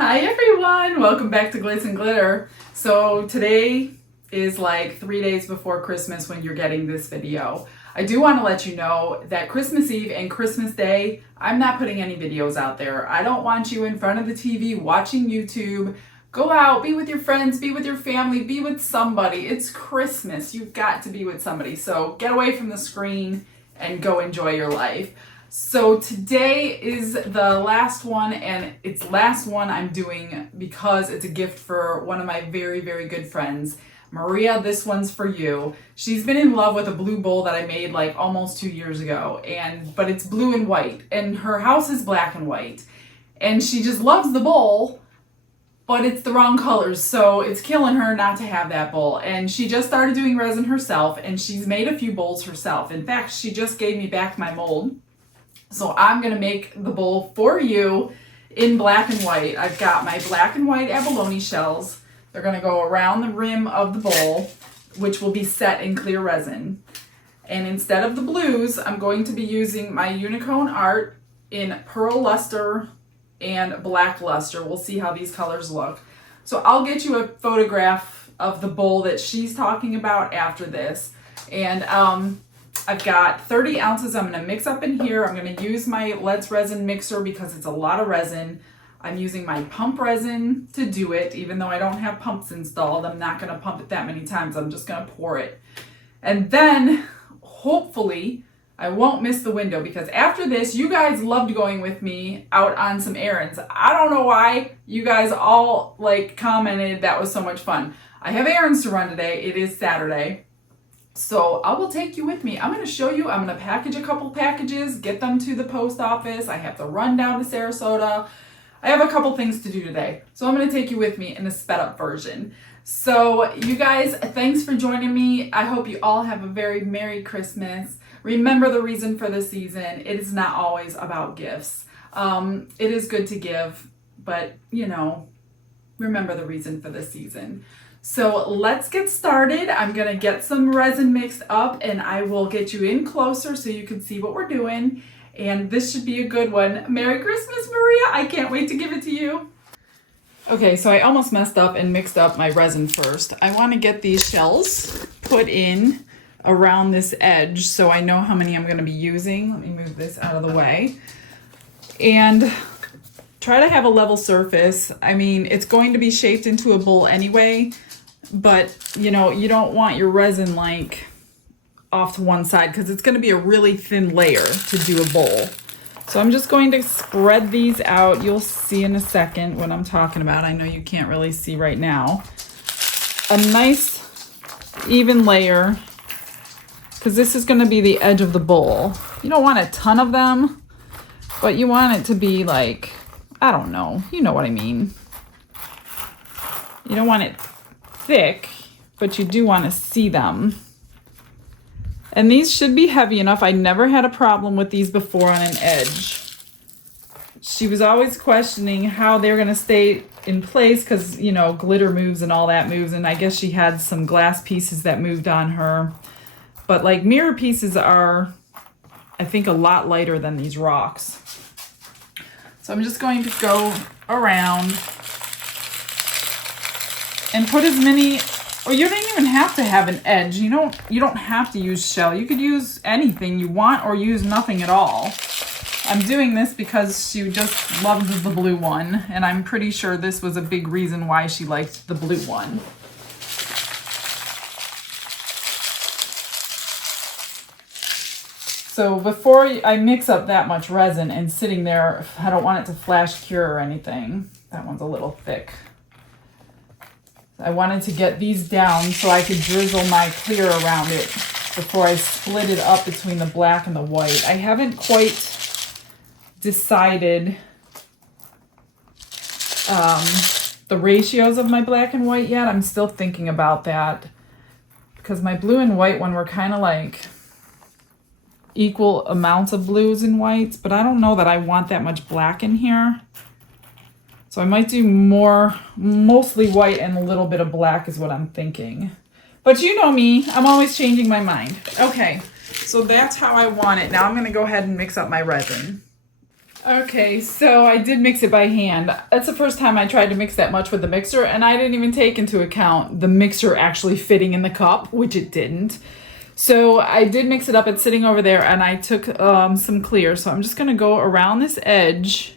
Hi everyone, welcome back to Glitz and Glitter. So today is like 3 days before Christmas when you're getting this video. I do want to let you know that Christmas Eve and Christmas Day, I'm not putting any videos out there. I don't want you in front of the TV watching YouTube. Go out, be with your friends, be with your family, be with somebody. It's Christmas, you've got to be with somebody. So get away from the screen and go enjoy your life. So today is the last one, and it's last one I'm doing because it's a gift for one of my very, very good friends. Maria, this one's for you. She's been in love with a blue bowl that I made like almost 2 years ago, but it's blue and white, and her house is black and white. And she just loves the bowl, but it's the wrong colors, so it's killing her not to have that bowl. And she just started doing resin herself, and she's made a few bowls herself. In fact, she just gave me back my mold. So I'm going to make the bowl for you in black and white. I've got my black and white abalone shells. They're going to go around the rim of the bowl, which will be set in clear resin. And instead of the blues, I'm going to be using my Unicorn Art in pearl luster and black luster. We'll see how these colors look. So I'll get you a photograph of the bowl that she's talking about after this. And I've got 30 ounces I'm going to mix up in here. I'm going to use my Let's Resin mixer because it's a lot of resin. I'm using my pump resin to do it, even though I don't have pumps installed. I'm not going to pump it that many times. I'm just going to pour it. And then, hopefully, I won't miss the window because after this, you guys loved going with me out on some errands. I don't know why you guys all commented that was so much fun. I have errands to run today. It is Saturday. So I will take you with me. I'm going to show you. I'm going to package a couple packages, get them to the post office. I have to run down to Sarasota. I have a couple things to do today. So I'm going to take you with me in a sped up version. So you guys, thanks for joining me. I hope you all have a very Merry Christmas. Remember the reason for the season. It is not always about gifts. It is good to give, but remember the reason for the season. So let's get started. I'm going to get some resin mixed up and I will get you in closer so you can see what we're doing. And this should be a good one. Merry Christmas, Maria. I can't wait to give it to you. Okay, so I almost messed up and mixed up my resin first. I want to get these shells put in around this edge so I know how many I'm going to be using. Let me move this out of the way. And try to have a level surface. I mean, it's going to be shaped into a bowl anyway, but you don't want your resin off to one side because it's going to be a really thin layer to do a bowl. So I'm just going to spread these out. You'll see in a second what I'm talking about. I know you can't really see right now. A nice even layer because this is going to be the edge of the bowl. You don't want a ton of them, but you want it to be I don't know. You know what I mean. You don't want it thick, but you do want to see them. And these should be heavy enough. I never had a problem with these before on an edge. She was always questioning how they're going to stay in place because, glitter moves and all that moves. And I guess she had some glass pieces that moved on her. But mirror pieces are, I think, a lot lighter than these rocks. So I'm just going to go around and put as many, or you don't even have to have an edge. You don't have to use shell. You could use anything you want or use nothing at all. I'm doing this because she just loved the blue one, and I'm pretty sure this was a big reason why she liked the blue one. So before I mix up that much resin and sitting there, I don't want it to flash cure or anything. That one's a little thick. I wanted to get these down so I could drizzle my clear around it before I split it up between the black and the white. I haven't quite decided the ratios of my black and white yet. I'm still thinking about that because my blue and white one were kind of equal amounts of blues and whites, but I don't know that I want that much black in here. So I might do mostly white and a little bit of black is what I'm thinking. But you know me, I'm always changing my mind. Okay, so that's how I want it. Now I'm going to go ahead and mix up my resin. Okay, so I did mix it by hand. That's the first time I tried to mix that much with the mixer, and I didn't even take into account the mixer actually fitting in the cup, which it didn't. So I did mix it up. It's sitting over there, and I took some clear. So I'm just going to go around this edge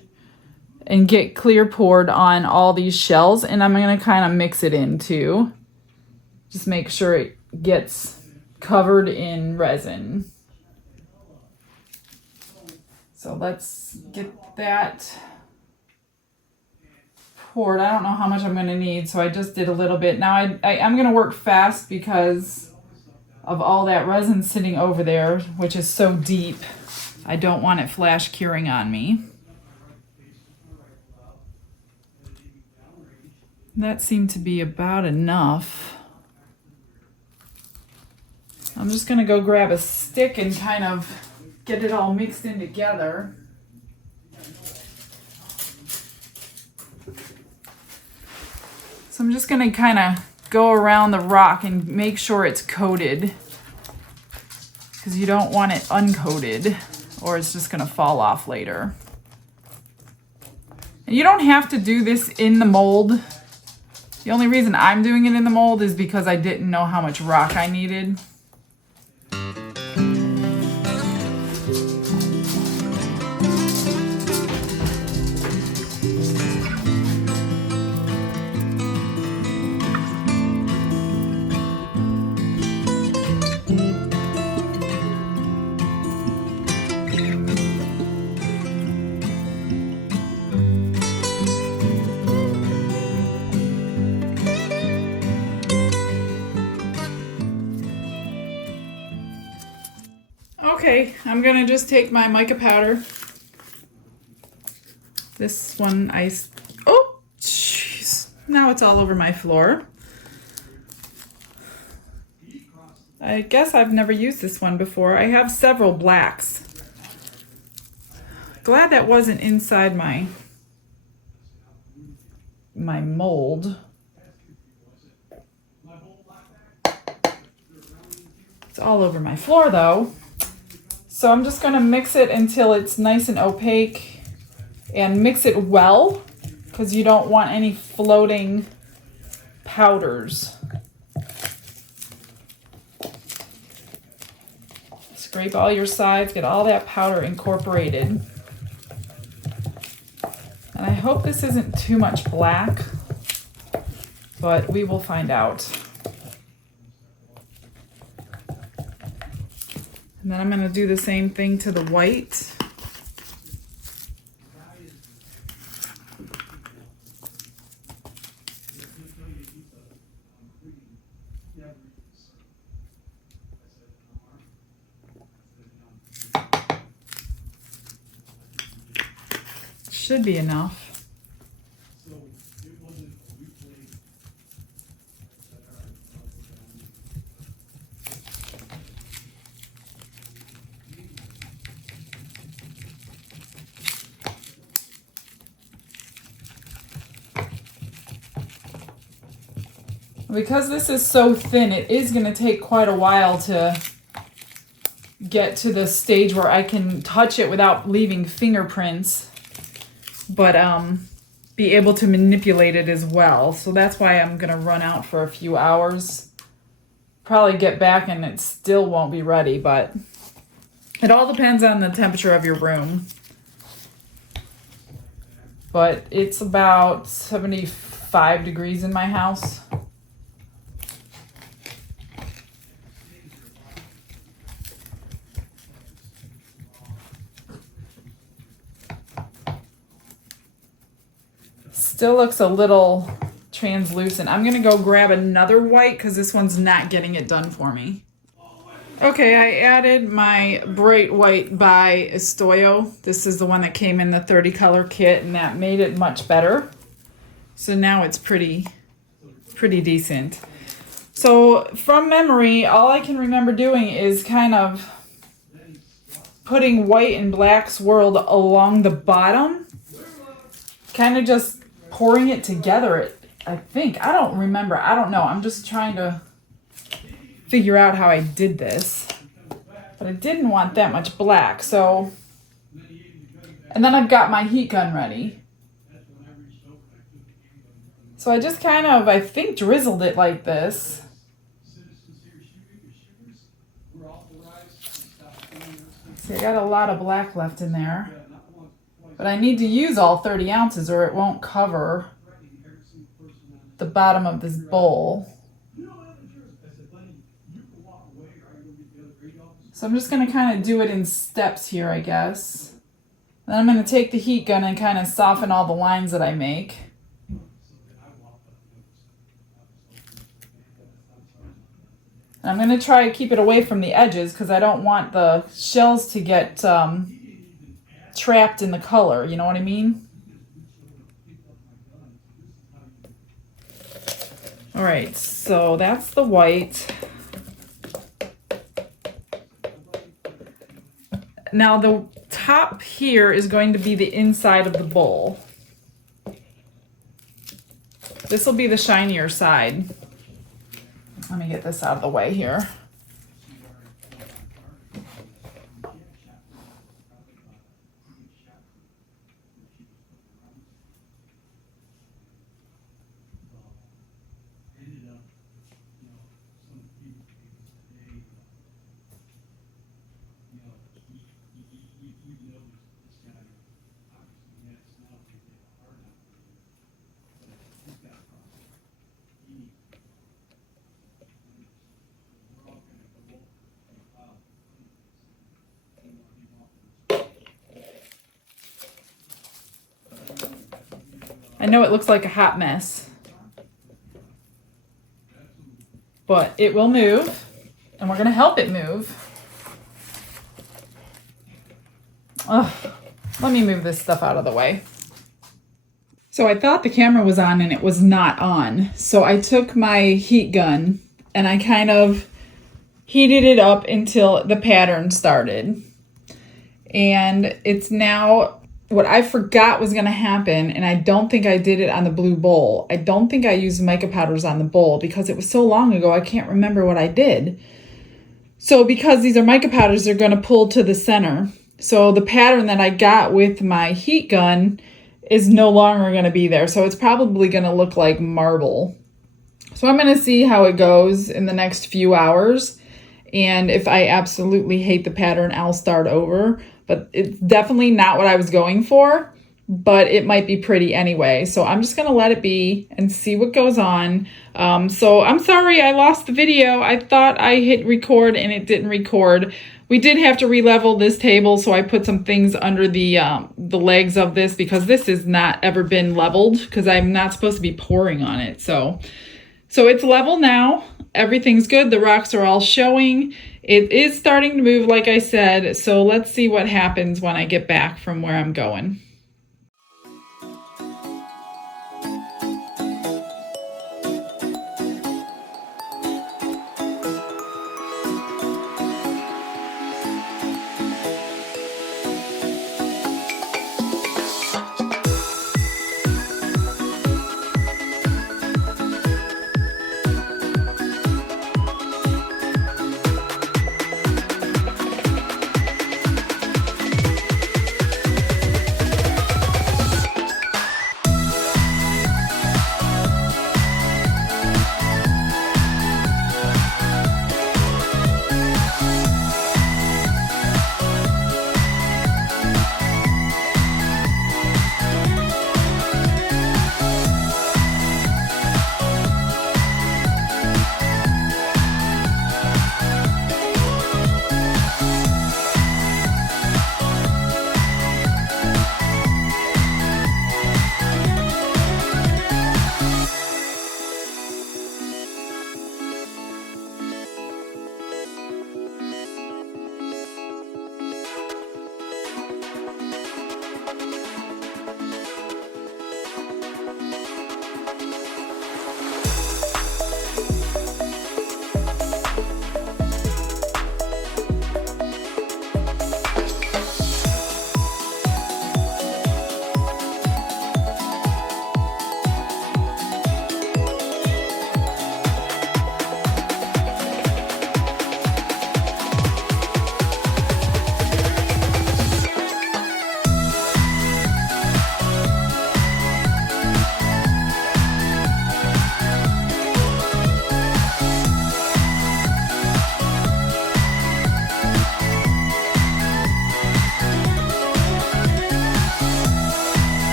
and get clear poured on all these shells, and I'm going to kind of mix it in too. Just make sure it gets covered in resin. So let's get that poured. I don't know how much I'm going to need, so I just did a little bit. Now I'm going to work fast because of all that resin sitting over there, which is so deep. I don't want it flash curing on me. That seemed to be about enough. I'm just going to go grab a stick and kind of get it all mixed in together. So I'm just going to kind of go around the rock and make sure it's coated, because you don't want it uncoated or it's just going to fall off later. And you don't have to do this in the mold. The only reason I'm doing it in the mold is because I didn't know how much rock I needed. Okay, I'm gonna just take my mica powder. This one oh, jeez. Now it's all over my floor. I guess I've never used this one before. I have several blacks. Glad that wasn't inside my mold. It's all over my floor though. So I'm just going to mix it until it's nice and opaque, and mix it well, because you don't want any floating powders. Scrape all your sides, get all that powder incorporated. And I hope this isn't too much black, but we will find out. And then I'm going to do the same thing to the white. Should be enough. Because this is so thin, it is going to take quite a while to get to the stage where I can touch it without leaving fingerprints, but be able to manipulate it as well. So that's why I'm going to run out for a few hours. Probably get back and it still won't be ready, but it all depends on the temperature of your room. But it's about 75 degrees in my house. Still looks a little translucent. I'm gonna go grab another white because this one's not getting it done for me. Okay, I added my bright white by Estoyo. This is the one that came in the 30 color kit, and that made it much better. So now it's pretty decent. So from memory, all I can remember doing is kind of putting white and black swirled along the bottom, kind of just pouring it together, I think. I don't remember. I don't know. I'm just trying to figure out how I did this. But I didn't want that much black, so And then I've got my heat gun ready. So I just kind of, I think, drizzled it like this. See, I got a lot of black left in there. But I need to use all 30 ounces or it won't cover the bottom of this bowl. So I'm just going to kind of do it in steps here, I guess. Then I'm going to take the heat gun and kind of soften all the lines that I make. And I'm going to try to keep it away from the edges because I don't want the shells to get trapped in the color, you know what I mean? All right, so that's the white. Now the top here is going to be the inside of the bowl. This will be the shinier side. Let me get this out of the way here. I know it looks like a hot mess, but it will move, and we're going to help it move. Ugh, let me move this stuff out of the way. So I thought the camera was on and it was not on. So I took my heat gun and I kind of heated it up until the pattern started. And it's now, what I forgot was going to happen, and I don't think I did it on the blue bowl. I don't think I used mica powders on the bowl because it was so long ago, I can't remember what I did. So because these are mica powders, they're going to pull to the center. So the pattern that I got with my heat gun is no longer going to be there. So it's probably going to look like marble. So I'm going to see how it goes in the next few hours. And if I absolutely hate the pattern, I'll start over. But it's definitely not what I was going for, but it might be pretty anyway. So I'm just going to let it be and see what goes on. So I'm sorry I lost the video. I thought I hit record and it didn't record. We did have to re-level this table, so I put some things under the legs of this because this has not ever been leveled because I'm not supposed to be pouring on it. So it's level now. Everything's good. The rocks are all showing. It is starting to move, like I said. So let's see what happens when I get back from where I'm going.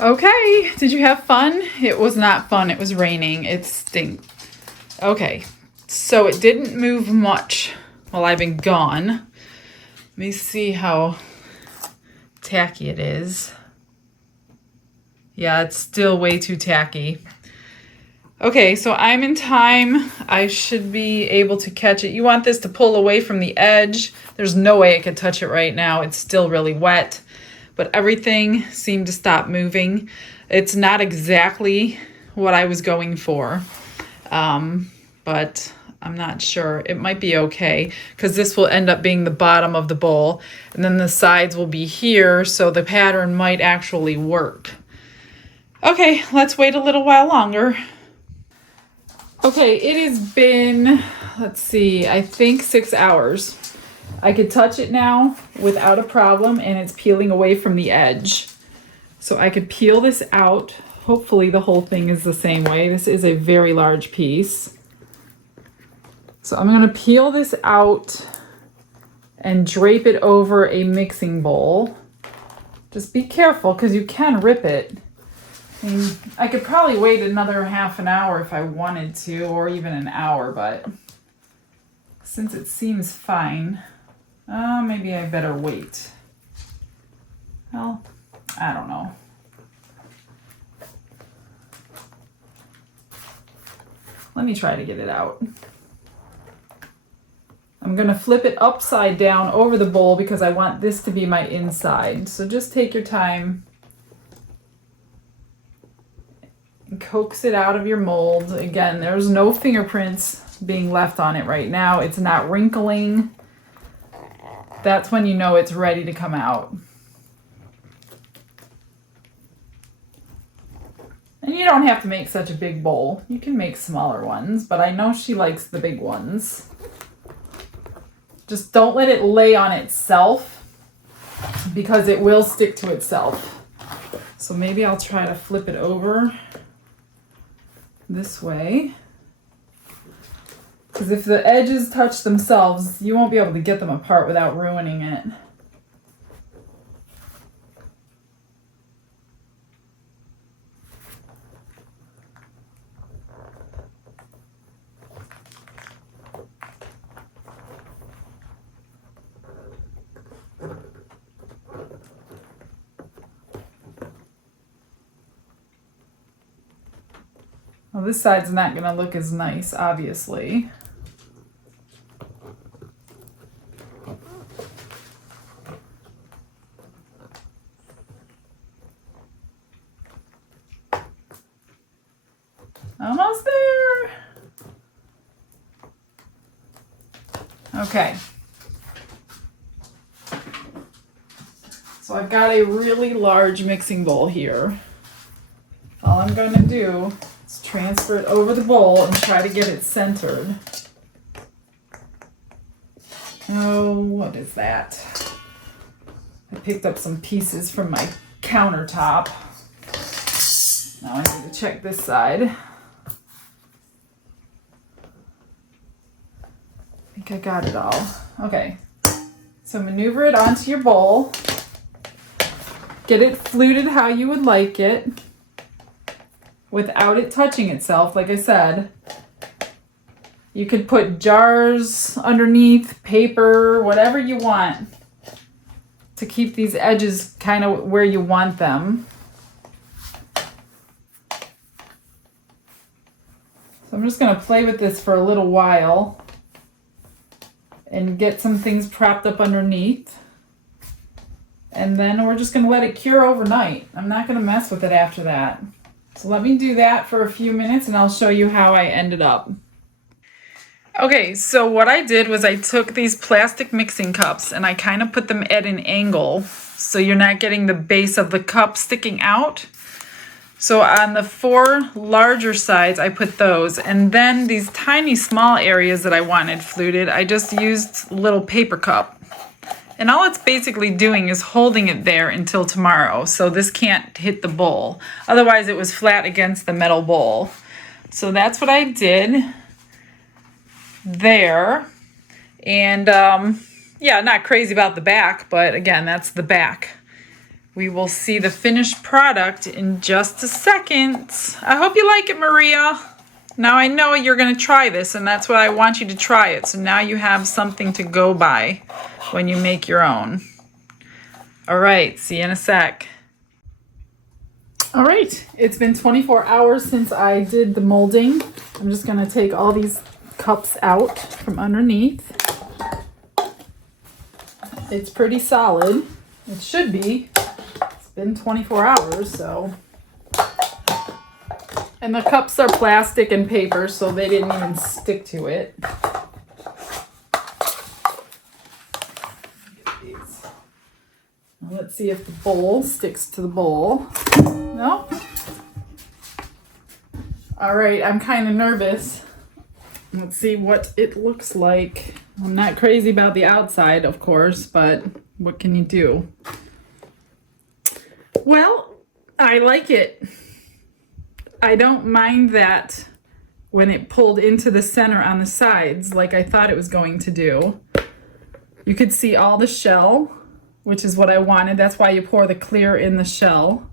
Okay, did you have fun? It was not fun. It was raining. It stinks. Okay, so it didn't move much while I've been gone. Let me see how tacky it is. Yeah, it's still way too tacky. Okay, so I'm in time. I should be able to catch it. You want this to pull away from the edge. There's no way I could touch it right now. It's still really wet, but everything seemed to stop moving. It's not exactly what I was going for, but I'm not sure. It might be okay because this will end up being the bottom of the bowl, and then the sides will be here, so the pattern might actually work. Okay, let's wait a little while longer. Okay, it has been, let's see, I think 6 hours. I could touch it now without a problem, and it's peeling away from the edge. So I could peel this out. Hopefully the whole thing is the same way. This is a very large piece. So I'm going to peel this out and drape it over a mixing bowl. Just be careful because you can rip it. I mean, I could probably wait another half an hour if I wanted to, or even an hour, but since it seems fine, maybe I better wait. Well, I don't know. Let me try to get it out. I'm going to flip it upside down over the bowl because I want this to be my inside. So just take your time. Coax it out of your mold. Again, there's no fingerprints being left on it right now. It's not wrinkling. That's when you know it's ready to come out. And you don't have to make such a big bowl. You can make smaller ones, but I know she likes the big ones. Just don't let it lay on itself because it will stick to itself. So maybe I'll try to flip it over this way, because if the edges touch themselves, you won't be able to get them apart without ruining it. Well, this side's not going to look as nice, obviously. Almost there. Okay. So I've got a really large mixing bowl here. All I'm going to do is transfer it over the bowl and try to get it centered. Oh, what is that? I picked up some pieces from my countertop. Now I need to check this side. I think I got it all. Okay, so maneuver it onto your bowl. Get it fluted how you would like it without it touching itself, like I said. You could put jars underneath, paper, whatever you want to keep these edges kind of where you want them. So I'm just going to play with this for a little while and get some things propped up underneath. And then we're just going to let it cure overnight. I'm not going to mess with it after that. So let me do that for a few minutes and I'll show you how I ended up. Okay, so what I did was I took these plastic mixing cups and I kind of put them at an angle so you're not getting the base of the cup sticking out. So on the 4 larger sides, I put those. And then these tiny small areas that I wanted fluted, I just used a little paper cup. And all it's basically doing is holding it there until tomorrow. So this can't hit the bowl. Otherwise, it was flat against the metal bowl. So that's what I did there. And yeah, not crazy about the back, but again, that's the back. We will see the finished product in just a second. I hope you like it, Maria. Now I know you're going to try this, and that's why I want you to try it. So now you have something to go by when you make your own. All right, see you in a sec. All right, it's been 24 hours since I did the molding. I'm just going to take all these cups out from underneath. It's pretty solid. It should be. It's been 24 hours, so. And the cups are plastic and paper, so they didn't even stick to it. Let's see if the bowl sticks to the bowl. No? All right, I'm kind of nervous. Let's see what it looks like. I'm not crazy about the outside, of course, but what can you do? Well, I like it. I don't mind that when it pulled into the center on the sides like I thought it was going to do. You could see all the shell, which is what I wanted. That's why you pour the clear in the shell.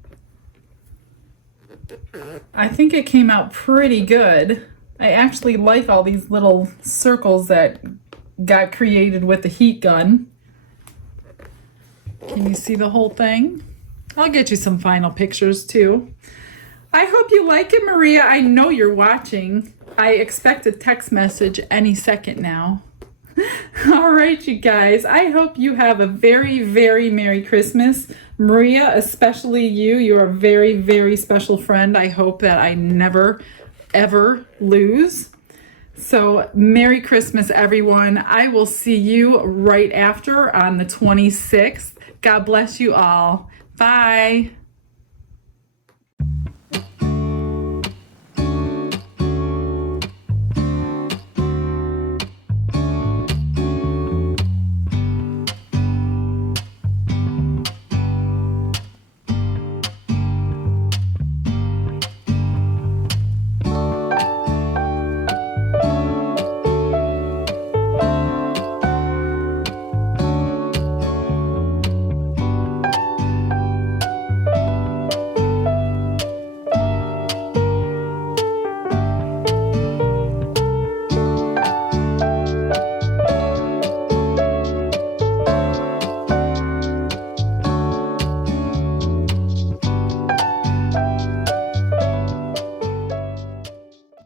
I think it came out pretty good. I actually like all these little circles that got created with the heat gun. Can you see the whole thing? I'll get you some final pictures too. I hope you like it, Maria. I know you're watching. I expect a text message any second now. All right, you guys. I hope you have a very, very Merry Christmas. Maria, especially you. You're a very, very special friend. I hope that I never, ever lose. So Merry Christmas, everyone. I will see you right after on the 26th. God bless you all. Bye.